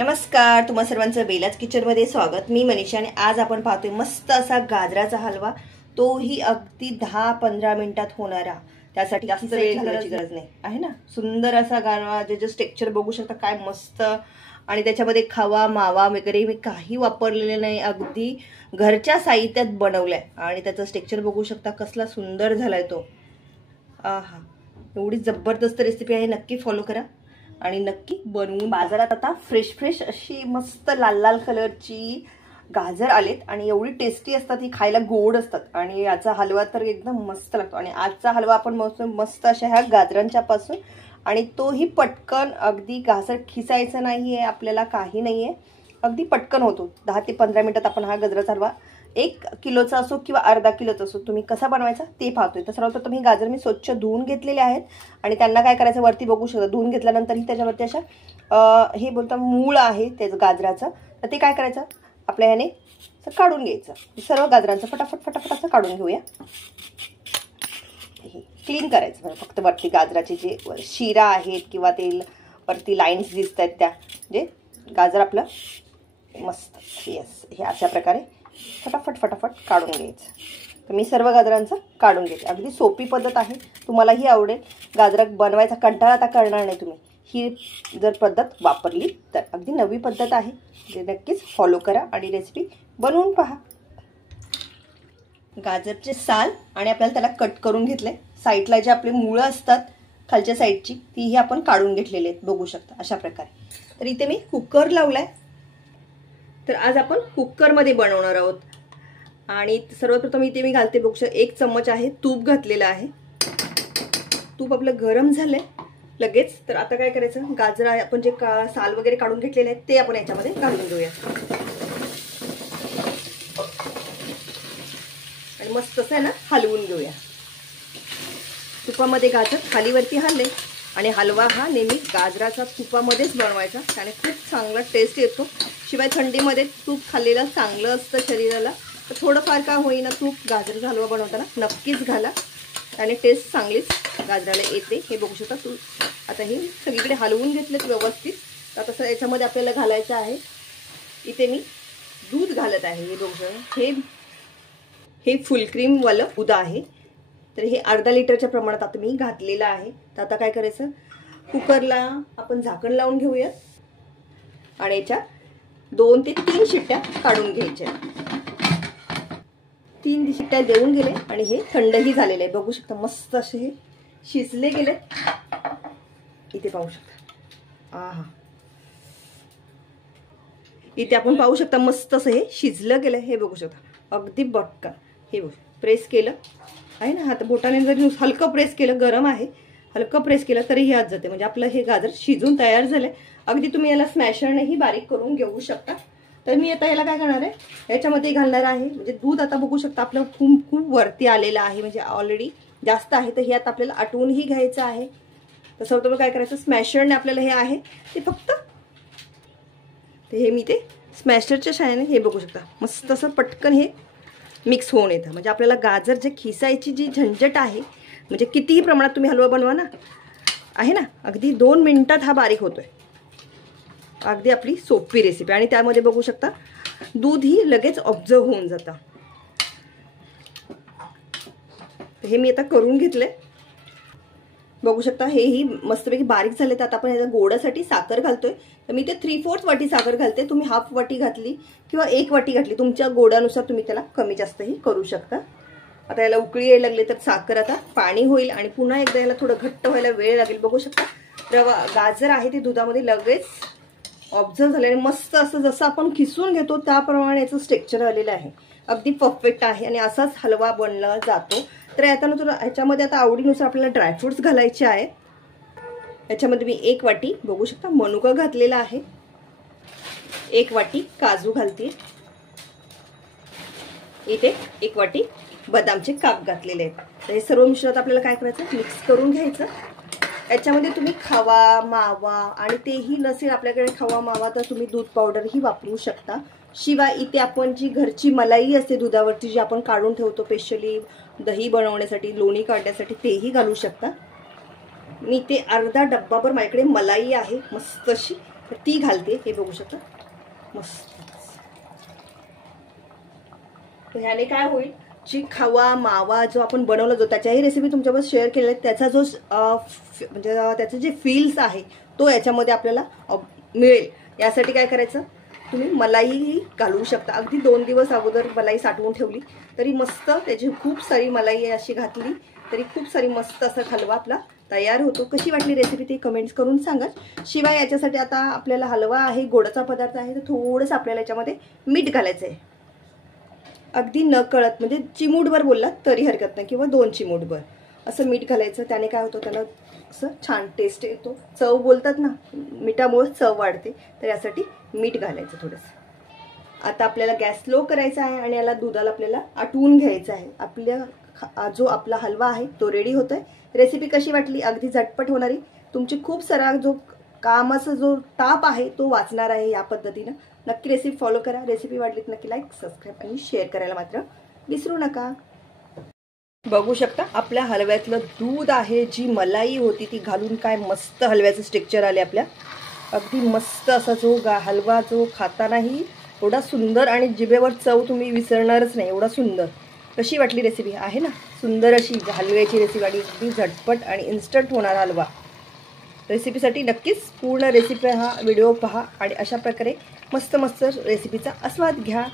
नमस्कार, तुम्हा सर्वांचं बेलाच किचन मध्ये स्वागत। मी मनीषा आणि आज आपण पाहतोय मस्त असा गाजराचा हलवा, तोही अगदी 10-15 मिनिटात होणारा। त्यासाठी जास्त वेळ घालवायची गरज नाही आहे ना। सुंदर असा गारवा, जे टेक्स्चर बघू शकता काय मस्त। आणि त्याच्यामध्ये खवा मावा वगैरे मी काही वापरलेले नाही, अगदी घरच्या साहित्यात बनवलाय आणि त्याचं टेक्स्चर बघू शकता कसला सुंदर झालाय तो। आहा, एवढी जबरदस्त रेसिपी आहे, नक्की फॉलो करा आणि नक्की बनवून। बाजारात आता फ्रेश अशी मस्त लाल लाल कलरची गाजर आलेत आणि एवढी टेस्टी असतात, ही खायला गोड असतात आणि याचा हलवा तर एकदम मस्त लागतो। आणि आजचा हलवा आपण मस्त अशा ह्या गाजरांच्या पासून, आणि तोही पटकन, अगदी गाजर खिसायचं नाहीये आपल्याला, काही नाहीये, अगदी पटकन होतो। 10 ते 15 मिनिटात आपण हा गाजराचा हलवा 1 किलोचा असो किंवा अर्धा किलोचा असो, तुम्ही कसा बनवायचा ते पाहतोय। तर सर्वप्रथम ही गाजर मी स्वच्छ धुवून घेतलेले आहेत आणि त्यांना काय करायचं, वरती बघू शकता धुवून घेतल्यानंतर ही त्याच्यावरती अशा हे बोलतात मूळ आहे त्याचं गाजराचं, तर ते काय करायचं आपल्या ह्याने काढून घ्यायचं। सर्व गाजरांचं फटाफट असं काढून घेऊया। क्लीन करायचं फक्त वरती गाजराचे जे शिरा आहेत किंवा ते वरती लाईन्स दिसत आहेत, त्या जे गाजर आपलं मस्त यस हे अशा प्रकारे फटाफट काढून घ्यायचं। तर मी सर्व गाजरांचं काढून घेते, अगदी सोपी पद्धत आहे, तुम्हालाही आवडेल। गाजर बनवायचा कंटाळा आता करणार नाही तुम्ही, ही जर पद्धत वापरली तर। अगदी नवी पद्धत आहे, जे नक्कीच फॉलो करा आणि रेसिपी बनवून पहा। गाजरचे साल आणि आपल्याला त्याला कट करून घेतले, साईडला जे आपले मुळं असतात खालच्या साईडची तीही आपण काढून घेतलेले आहेत, बघू शकता अशा प्रकारे। तर इथे मी कुकर लावलाय, तर आज आपण कुकरमध्ये बनवणार आहोत। आणि सर्वप्रथम इथे मी घालते, बघू शकता 1 चम्मच आहे तूप घातलेलं आहे। तूप आपलं गरम झालंय लगेच। तर आता काय करायचं, गाजर आपण जे साल वगैरे काढून घेतलेले आहेत ते आपण याच्यामध्ये घालून घेऊया आणि मस्त असं आहे ना हलवून घेऊया। तुपामध्ये गाजर खालीवरती हलले, आणि हलवा हा नेहमी गाजराचा तुपामध्येच बनवायचा, त्याने खूप चांगला टेस्ट येतो। शिवाय थंडीमध्ये तूप खाल्लेलं चांगलं असतं शरीराला, तर थोडंफार का होईना तूप गाजराचा हलवा बनवताना नक्कीच घाला, त्याने टेस्ट चांगलीच गाजराला येते। हे बघू शकता तू आता हे सगळीकडे हलवून घेतलेत व्यवस्थित। तर तसं याच्यामध्ये आपल्याला घालायचं आहे, इथे मी दूध घालत आहे। हे बघू शकता हे फुल क्रीम वालं दूध आहे, तर हे अर्धा लिटरच्या प्रमाणात आता मी घातलेलं आहे। तर आता काय करायचं, कुकरला आपण झाकण लावून घेऊयात आणि याच्या 2 ते 3 शिट्ट्या काढून घ्यायच्या। 3 शिट्ट्या देऊन गेले आणि हे थंडही झालेले आहे, बघू शकता मस्त असे हे शिजले गेले। इथे पाहू शकता, आहा, इथे आपण पाहू शकता मस्त असं हे शिजलं गेलं। हे बघू शकता अगदी बटका, हे प्रेस केलं आहे ना, हात बोटाने जरी हलकं प्रेस केलं, गरम आहे, हलकं प्रेस केलं तरीही आत जाते, म्हणजे आपलं हे गाजर शिजून तयार झालंय। अगदी तुम्ही याला स्मॅशरनेही बारीक करून घेऊ शकता। तर मी आता याला काय करणार आहे, याच्यामध्ये घालणार आहे, म्हणजे दूध आता बघू शकता आपलं खूप वरती आलेलं आहे, म्हणजे ऑलरेडी जास्त आहे। तर हे आता आपल्याला आटवूनही घ्यायचं आहे। तर सर्वप्रथम काय करायचं, स्मॅशरने आपल्याला हे आहे ते फक्त, तर हे मी ते स्मॅशरच्या सहाय्याने हे बघू शकता मस्त असं पटकन हे मिक्स होऊन येतं, म्हणजे आपल्याला गाजर जे खिसायची जी झंझट आहे, म्हणजे कितीही प्रमाणात तुम्ही हलवा बनवा ना, आहे ना, अगदी 2 मिनिटात हा बारीक होतोय। अगदी आपली सोपी रेसिपी, आणि त्यामध्ये बघू शकता दूधही लगेच ऑब्झर्व होऊन जातं। हे मी आता करून घेतलंय, बघू शकता हेही मस्तपैकी बारीक झाले। तर आता आपण याच्या गोडासाठी साखर घालतोय, तर मी ते 3/4 वाटी साखर घालते, तुम्ही हाफ वाटी घातली किंवा 1 वाटी घातली, तुमच्या गोडानुसार तुम्ही त्याला कमी जास्तही करू शकता। आता याला उकळी यायला लागली, तर साखर आता पाणी होईल आणि पुन्हा एकदा याला थोडं घट्ट व्हायला वेळ लागेल। बघू शकता रवा गाजर आहे ते दुधामध्ये लगेच ऑब्झर्व झाले, आणि मस्त असं जसं आपण खिसून घेतो त्याप्रमाणे याचं टेक्स्चर आलेलं आहे, अगदी परफेक्ट आहे, आणि असाच हलवा बनला जातो। तर ह्याच्यामध्ये आता आवडीनुसार आपल्याला ड्रायफ्रुट्स घालायचे आहेत। याच्यामध्ये मी 1 वाटी बघू शकता मनुका घातलेला आहे, 1 वाटी काजू घालते, इथे 1 वाटी बदामचे काप घातलेले आहेत। तर हे सर्व मिश्रण आपल्याला काय करायचं, मिक्स करून घ्यायचं। याच्यामध्ये तुम्ही खवा मावा, आणि तेही नसेल आपल्याकडे खवा मावा तर तुम्ही दूध पावडरही वापरू शकता। शिवाय इथे आपण जी घरची मलाई असते दुधावरची, जी आपण काढून ठेवतो स्पेशली दही बनवण्यासाठी, लोणी काढण्यासाठी, तेही घालू शकता। मी ते अर्धा डब्बाभर माझ्याकडे मलाई आहे मस्त अशी, तर ती घालते, हे बघू शकता मस्त. तर ह्याने काय होईल, जी खवा मावा जो आपण बनवला जो त्याच्याही रेसिपी तुमच्याबरोबर शेअर केलेल्या, त्याचा जो म्हणजे त्याचे जे फील्स आहे तो याच्यामध्ये आपल्याला मिळेल. यासाठी काय करायचं, तुम्ही मलाई घालवू शकता. अगदी 2 दिवस अगोदर मलाई साठवून ठेवली तरी मस्त, त्याची खूप सारी मलाई अशी घातली तरी खूप सारी मस्त असा हलवा आपला तयार होतो. कशी वाटली रेसिपी ती कमेंट्स करून सांगा. शिवाय याच्यासाठी आता आपल्याला हलवा आहे, गोडाचा पदार्थ आहे, तर थोडंसं आपल्याला याच्यामध्ये मीठ घालायचं आहे. अगदी न कळत, म्हणजे चिमूटभर बोललात तरी हरकत नाही, किंवा 2 चिमूटभर असं मीठ घालायचं. त्याने काय होतं, त्याला असं छान टेस्ट येतो. चव बोलतात ना, मिठामुळे चव वाढते, तर यासाठी मीठ घालायचं थोडंसं. आता आपल्याला गॅस स्लो करायचा आहे आणि याला दुधाला आपल्याला आटवून घ्यायचं आहे. जो आपला हलवा आहे तो रेडी होतोय. रेसिपी कशी वाटली, अगदी झटपट होणारी, तुमची खूप सारा जो कामाचा जो ताप आहे तो वाचणार आहे या पद्धतीनं. नक्की रेसिपी फॉलो करा. रेसिपी वाटली तर नक्की लाईक, सबस्क्राईब आणि शेअर करायला मात्र विसरू नका. बघू शकता आपल्या हलव्यातलं दूध आहे, जी मलाई होती ती घालून काय मस्त हलव्याचं स्ट्रक्चर आले आपल्या. अगदी मस्त असा जो हलवा जो खातानाही एवढा सुंदर आणि जिभेवर चव तुम्ही विसरणारच नाही, एवढा सुंदर. कशी वाटली रेसिपी, आहे ना सुंदर अशी हलव्याची रेसिपी आणि अगदी झटपट आणि इन्स्टंट होणारा हलवा. रेसिपीसाठी नक्कीच पूर्ण रेसिपी हा व्हिडिओ पहा आणि अशा प्रकारे मस्त मस्त रेसिपीचा आस्वाद घ्या.